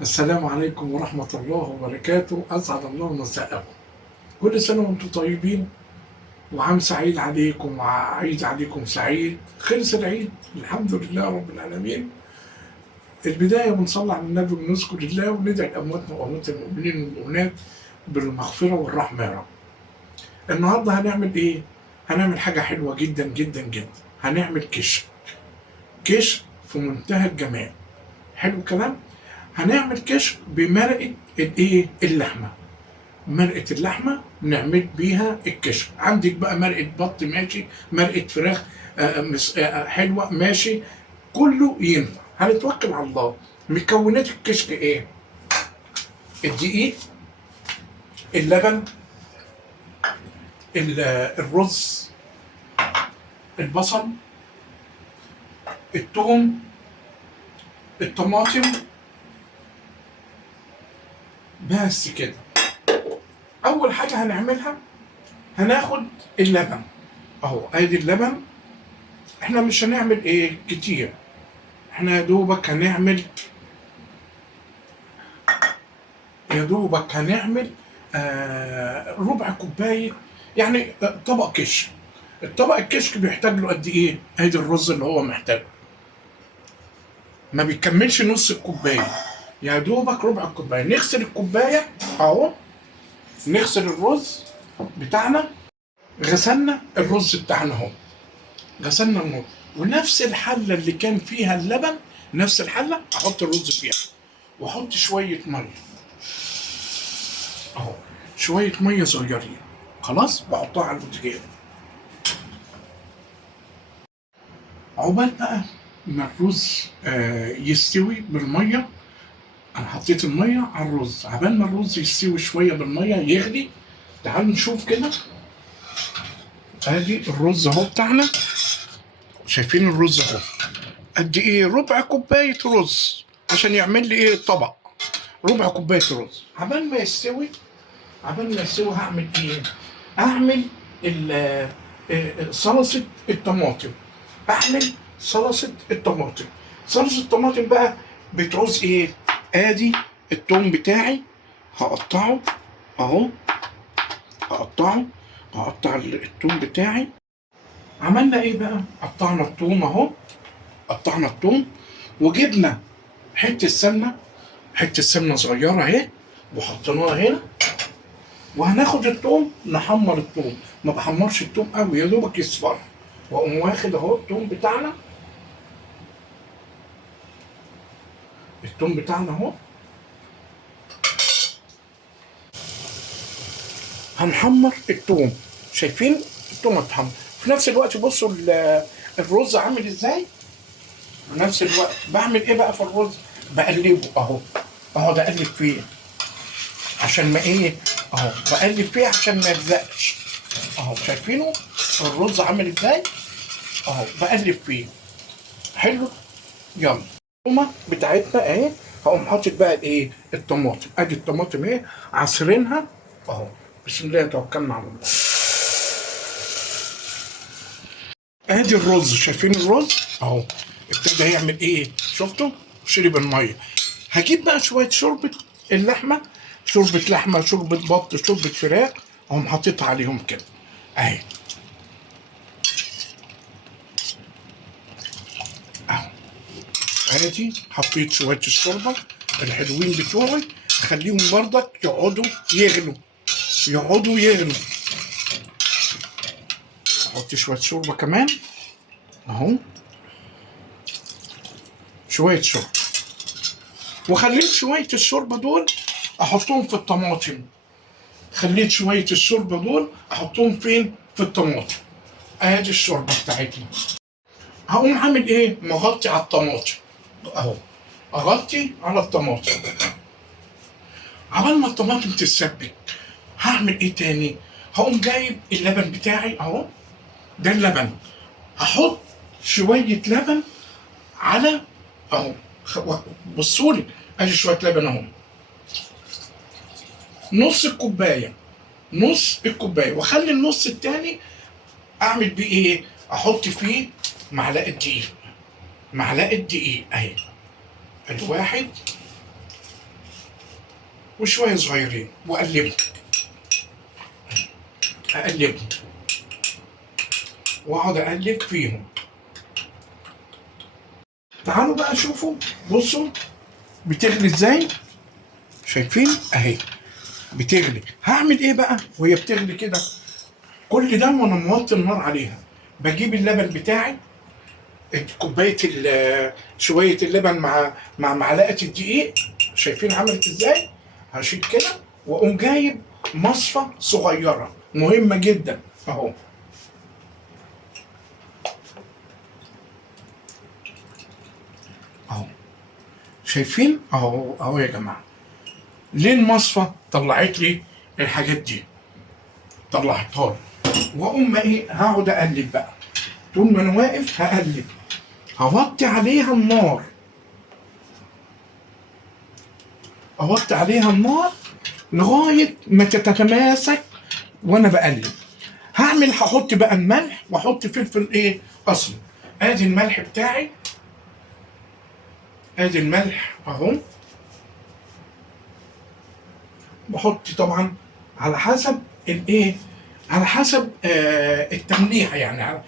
السلام عليكم ورحمة الله وبركاته، أسعد الله مساءكم. كل سنة وأنتم طيبين وعام سعيد عليكم وعيد عليكم سعيد. خلص العيد الحمد لله رب العالمين. البداية بنصلي على النبي ونذكر الله وندعي لأمواتنا وأموات المؤمنين والمؤمنات بالمغفرة والرحمة يا رب. النهاردة هنعمل إيه؟ هنعمل حاجة حلوة جدا جدا جدا. هنعمل كشك. كشك في منتهى الجمال. حلو الكلام؟ هنعمل كشك بمرقة الايه؟ اللحمة. مرقة اللحمة نعمل بيها الكشك. عندك بقى مرقة بط ماشي، مرقة فراخ حلوة ماشي، كله ينفع. هنتوكل على الله. مكونات الكشك ايه؟ الدقيق، اللبن، الرز، البصل، الثوم، الطماطم، بس كده. اول حاجه هنعملها هناخد اللبن اهو. ادي اللبن. احنا مش هنعمل ايه كتير، احنا يا دوبك هنعمل ربع كوبايه، يعني طبق كشك. الطبق الكشك بيحتاج له قد ايه؟ ادي الرز اللي هو محتاجه ما بيكملش نص الكوبايه، يا دوبك ربع الكوبايه. نغسل الكوبايه اهو، نغسل الرز بتاعنا. غسلنا الرز بتاعنا اهو، غسلنا النور، ونفس الحله اللي كان فيها اللبن، نفس الحله احط الرز فيها واحط شويه ميه اهو، شويه ميه صغيرين خلاص، بحطها على البوتاجاز. عقبال بقى ما الرز يستوي بالميه. انا حطيت الميه على الرز، عبال ما الرز يستوي شويه بالميه يغلي. تعالوا نشوف كده. ادي الرز اهو بتاعنا، شايفين الرز اهو قد ايه؟ ربع كوبايه رز عشان يعمل لي ايه؟ طبق ربع كوبايه رز. عبال ما يستوي هعمل ايه؟ اعمل صلصه الطماطم. اعمل صلصه الطماطم. صلصه الطماطم بقى بتعوز ايه؟ ادي التوم بتاعي، هقطعه اهو، هقطع التوم بتاعي. عملنا ايه بقى؟ قطعنا التوم اهو، قطعنا التوم وجبنا حته سمنه صغيره اهي وحطيناها هنا. وهناخد التوم نحمر التوم، ما بحمرش التوم قوي، يا دوبك يصفر. واقوم واخد اهو التوم بتاعنا اهو، هنحمر التوم. شايفين التوم اتحمر في نفس الوقت. بصوا الرز عامل ازاي. في نفس الوقت بعمل ايه بقى في الرز؟ بقلبه اهو، اقعد اقلب فيه عشان ما ايه، اهو بقلب فيه عشان ما يلزقش اهو. شايفينه الرز عامل ازاي اهو، بقلب فيه. حلو. يلا الطماطم بتاعتنا اهي، هقوم حاطط بقى الايه؟ الطماطم. ادي الطماطم اهي عصرينها اهو. بسم الله توكلنا على الله. ادي الرز، شايفين الرز اهو ابتدى يعمل ايه؟ شفتوا؟ شرب الميه. هجيب بقى شويه شوربه اللحمه، شوربه لحمه، شوربه بط، شوربه فراخ، اقوم حاططها عليهم كده اهي اهو. ادي حطيت شويه الشوربه الحلوين بتوعي، اخليهم برضك يقعدوا يغلوا. احط شويه شوربه كمان اهو، شويه شوربه. وخليت شويه الشوربه دول احطهم في الطماطم. خليت شويه الشوربه دول احطهم فين؟ في الطماطم. ادي الشوربه بتاعتنا. هقوم عامل ايه؟ مغطي على الطماطم اهو، اغطي على الطماطم. عبال ما الطماطم تتسبك هعمل ايه تاني؟ هقوم جايب اللبن بتاعي اهو، ده اللبن. هحط شويه لبن على اهو، بصوا لي، ادي شويه لبن اهو، نص الكوبايه. واخلي النص التاني اعمل بيه ايه؟ احط فيه معلقه دقيق اهي. ادي واحد وشويه صغيرين واقلبهم، اقلبهم واقعد اقلب فيهم. تعالوا بقى شوفوا، بصوا بتغلي ازاي، شايفين اهي بتغلي. هعمل ايه بقى وهي بتغلي كده؟ كل ده وانا موطي النار عليها، بجيب اللبن بتاعي، كوبايه شويه اللبن مع معلقه الدقيق، شايفين عملت ازاي؟ هشيل كده واقوم جايب مصفى صغيره مهمه جدا اهو، اهو شايفين اهو، اهو يا جماعه. ليه المصفى طلعت لي الحاجات دي؟ طلعتها لي، واقوم ايه هقعد اقلب بقى، طول ما انا واقف هقلب، هوطي عليها النار، اوطي عليها النار لغايه ما تتماسك وانا بقلب. هحط بقى الملح واحط فلفل ايه اسمر. ادي الملح بتاعي، ادي الملح اهو، بحط طبعا على حسب الايه، على حسب التمليح يعني،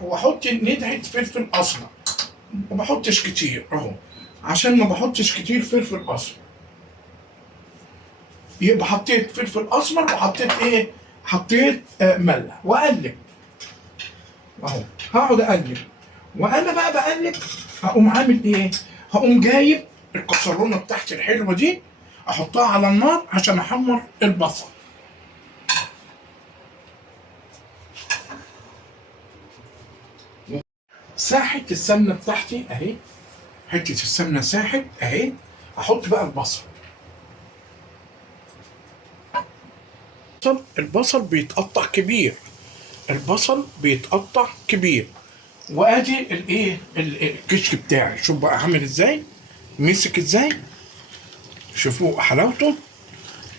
واحط ندعه فلفل اسمر، ما بحطش كتير اهو، عشان ما بحطش كتير فلفل اسمر، يبقى حطيت فلفل اسمر وحطيت ايه، حطيت ملح واقلب اهو. هقعد اقلب وانا بقى بقلب، هقوم عامل ايه، هقوم جايب الكسرونه بتاعتي الحلوه دي، احطها على النار عشان احمر البصل. ساحت السمنه بتاعتي اهي، حته السمنه ساحت اهي، احط بقى البصل. البصل بيتقطع كبير، البصل بيتقطع كبير. وادي الايه الكشك بتاعي، شوف بقى عامل ازاي، مسك ازاي، شوفوا حلاوته.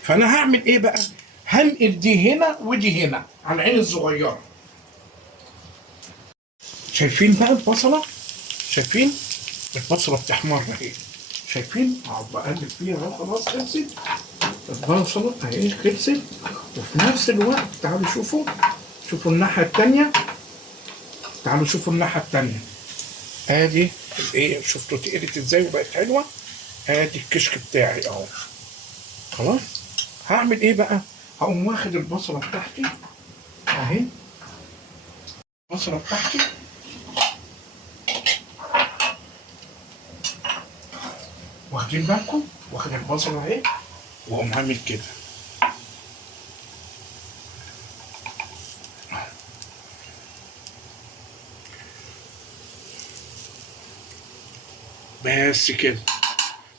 فانا هعمل ايه بقى، هنقل دي هنا ودي هنا على العين الصغيره. شايفين بقى البصله، شايفين البصله بتحمر اهي، شايفين اقعد بقلب فيها اهو، خلاص خلصت البصله اهي، خلصت. وفي نفس الوقت تعالوا شوفوا، شوفوا الناحيه التانيه، تعالوا شوفوا الناحيه التانيه. ادي الايه، شفتوا تقلت ازاي وبقت حلوه. ادي الكشك بتاعي اهو، خلاص. هعمل ايه بقى، هقوم واخد البصله بتاعتي اهي، البصله بتاعتي واخدين بالكم، واخد البصله اهي واقوم عامل كده، بس كده.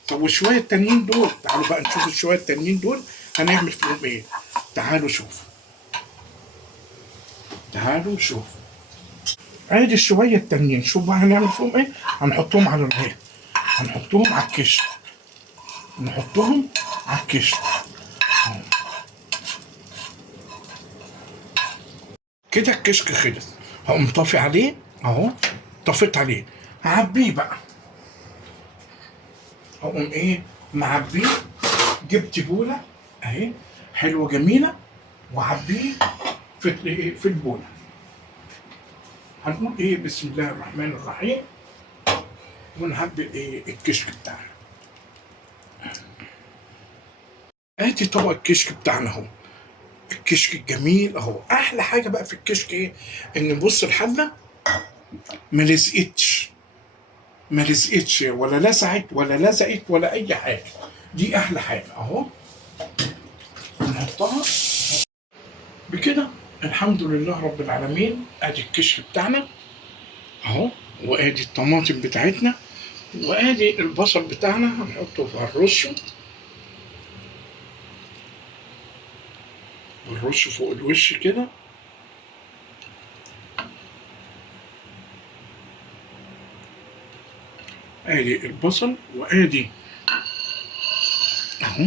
طب والشويه التانيين دول، تعالوا بقى نشوف الشويه التانيين دول هنعمل فيهم ايه. تعالوا شوفوا، تعالوا شوفوا. ادي الشويه التانيين، شوف بقى هنعمل فيهم ايه. هنحطهم على الرغيف، هنحطهم على الكشك، نحطهم على الكشك كده. الكشك خلص، هقوم طافي عليه اهو، طفيت عليه، هعبيه بقى، هقوم ايه معبيه. جبت بوله اهي حلوه جميله، وعبيه في البوله. هنقول ايه بسم الله الرحمن الرحيم، ونعبي ايه الكشك بتاعنا. ادي طبق الكشك بتاعنا اهو، الكشك الجميل اهو. احلى حاجه بقى في الكشك ايه، ان بص الحله ما لزقتش، ما لزقتش ولا لسعت ولا لزقت ولا اي حاجه، دي احلى حاجه اهو. نحطها بكده. الحمد لله رب العالمين. ادي الكشك بتاعنا اهو، وادي الطماطم بتاعتنا، وادي البصل بتاعنا هنحطه في الرش، الرش فوق الوش كده. ادي البصل وادي اهو،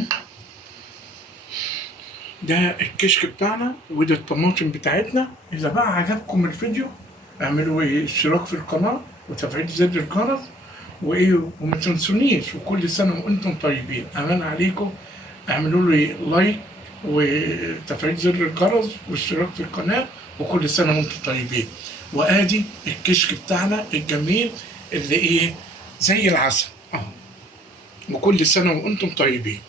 ده الكشك بتاعنا وده الطماطم بتاعتنا. اذا بقى عجبكم الفيديو اعملوا ايه اشتراك في القناه وتفعيل زر الجرس وايه، وما تنسونيش. وكل سنه وانتم طيبين، امان عليكم. اعملوا لي لايك وتفعيل زر الجرس واشتراك في القناة، وكل سنة وانتم طيبين. وادي الكشك بتاعنا الجميل اللي ايه زي العسل اهو، وكل سنة وانتم طيبين.